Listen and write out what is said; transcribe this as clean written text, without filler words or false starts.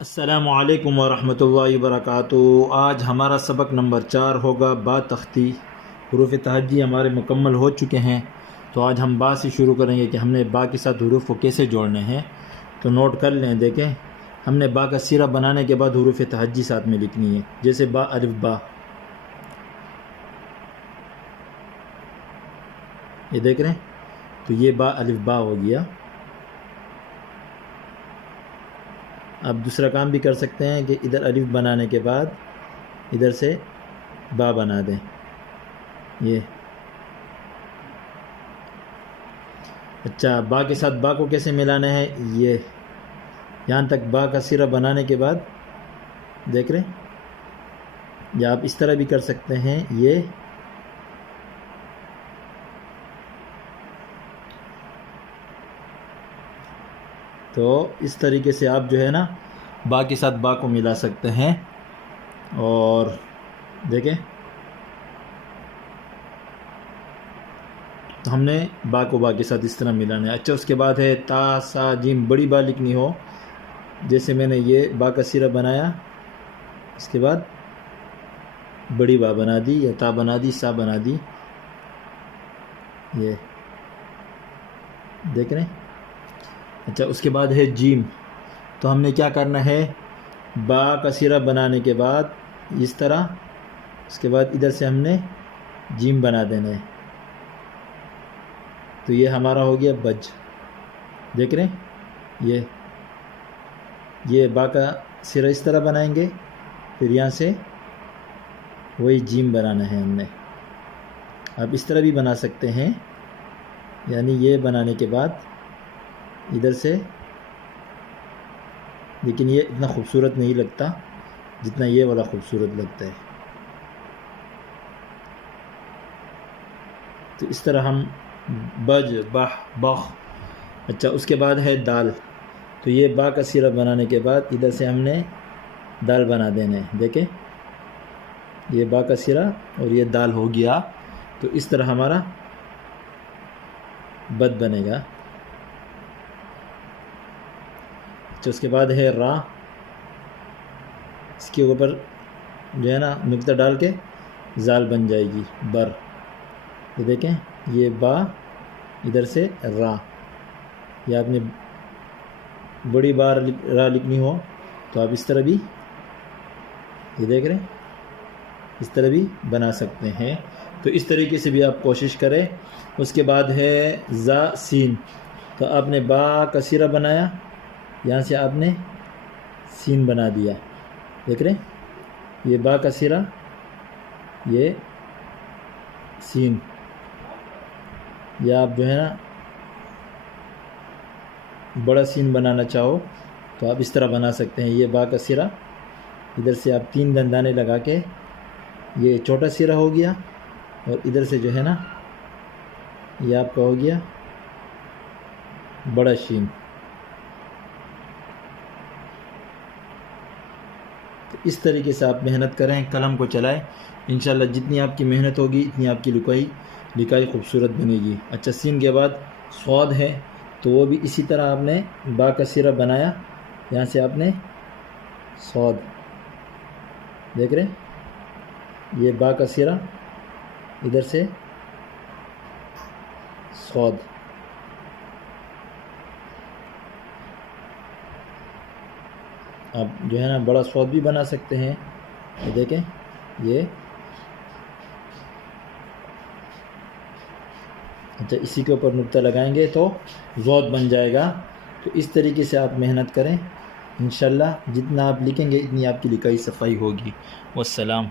السلام علیکم ورحمۃ اللہ وبرکاتہ۔ آج ہمارا سبق نمبر 4 ہوگا با تختی۔ حروف تہجی ہمارے مکمل ہو چکے ہیں، تو آج ہم با سے شروع کریں گے کہ ہم نے با کے ساتھ حروف کو کیسے جوڑنے ہیں۔ تو نوٹ کر لیں، دیکھیں ہم نے با کا سیرہ بنانے کے بعد حروف تہجی ساتھ میں لکھنی ہے، جیسے با الف با، یہ دیکھ رہے ہیں، تو یہ با الف با ہو گیا۔ آپ دوسرا کام بھی کر سکتے ہیں کہ ادھر الف بنانے کے بعد ادھر سے با بنا دیں، یہ اچھا۔ با کے ساتھ با کو کیسے ملانا ہے، یہ یہاں تک با کا سیرہ بنانے کے بعد دیکھ رہے ہیں، یا آپ اس طرح بھی کر سکتے ہیں، یہ تو اس طریقے سے آپ جو ہے نا با کے ساتھ با کو ملا سکتے ہیں۔ اور دیکھیں تو ہم نے با کو با کے ساتھ اس طرح ملانا ہے۔ اچھا، اس کے بعد ہے تا سا جیم، بڑی با لکھنی ہو، جیسے میں نے یہ با کا سیرہ بنایا، اس کے بعد بڑی با بنا دی، یا تا بنا دی، سا بنا دی، یہ دیکھ رہے ہیں۔ اچھا، اس کے بعد ہے جیم، تو ہم نے کیا کرنا ہے، با کا سیرہ بنانے کے بعد اس طرح، اس کے بعد ادھر سے ہم نے جیم بنا دینا ہے، تو یہ ہمارا ہو گیا بج، دیکھ رہے ہیں، یہ با کا سیرہ اس طرح بنائیں گے، پھر یہاں سے وہی جیم بنانا ہے ہم نے۔ آپ اس طرح بھی بنا سکتے ہیں، یعنی یہ بنانے کے بعد ادھر سے، لیکن یہ اتنا خوبصورت نہیں لگتا جتنا یہ والا خوبصورت لگتا ہے۔ تو اس طرح ہم بج، بح، بخ۔ اچھا، اس کے بعد ہے دال، تو یہ با کا سیرہ بنانے کے بعد ادھر سے ہم نے دال بنا دینا ہے، دیکھیں یہ با کا سیرہ اور یہ دال ہو گیا، تو اس طرح ہمارا بد بنے گا۔ اچھا، اس کے بعد ہے را، اس کے اوپر جو ہے نا نقطہ ڈال کے زال بن جائے گی، بر، تو دیکھیں یہ با، ادھر سے را، یا آپ نے بڑی بار را لکھنی ہو تو آپ اس طرح بھی، یہ دیکھ رہے ہیں، اس طرح بھی بنا سکتے ہیں۔ تو اس طریقے سے بھی آپ کوشش کریں۔ اس کے بعد ہے زا سین، تو آپ نے با کا سیرہ بنایا، یہاں سے آپ نے سین بنا دیا، دیکھ رہے ہیں، یہ با کا سیرہ، یہ سین، یا آپ جو ہے نا بڑا سین بنانا چاہو تو آپ اس طرح بنا سکتے ہیں۔ یہ با کا سیرہ، ادھر سے آپ 3 دندانے لگا کے، یہ چھوٹا سیرہ ہو گیا، اور ادھر سے جو ہے نا یہ آپ کا ہو گیا بڑا شین۔ تو اس طریقے سے آپ محنت کریں، قلم کو چلائیں، انشاءاللہ جتنی آپ کی محنت ہوگی اتنی آپ کی لکھائی خوبصورت بنے گی۔ اچھا، سین کے بعد صاد ہے، تو وہ بھی اسی طرح آپ نے با کا سیرہ بنایا، یہاں سے آپ نے صاد، دیکھ رہے ہیں، یہ با کا سیرہ، ادھر سے صاد، آپ جو ہے نا بڑا صاد بھی بنا سکتے ہیں، یہ دیکھیں، یہ اچھا اسی کے اوپر نقطہ لگائیں گے تو ضاد بن جائے گا۔ تو اس طریقے سے آپ محنت کریں، انشاءاللہ جتنا آپ لکھیں گے اتنی آپ کی لکھائی صفائی ہوگی۔ والسلام۔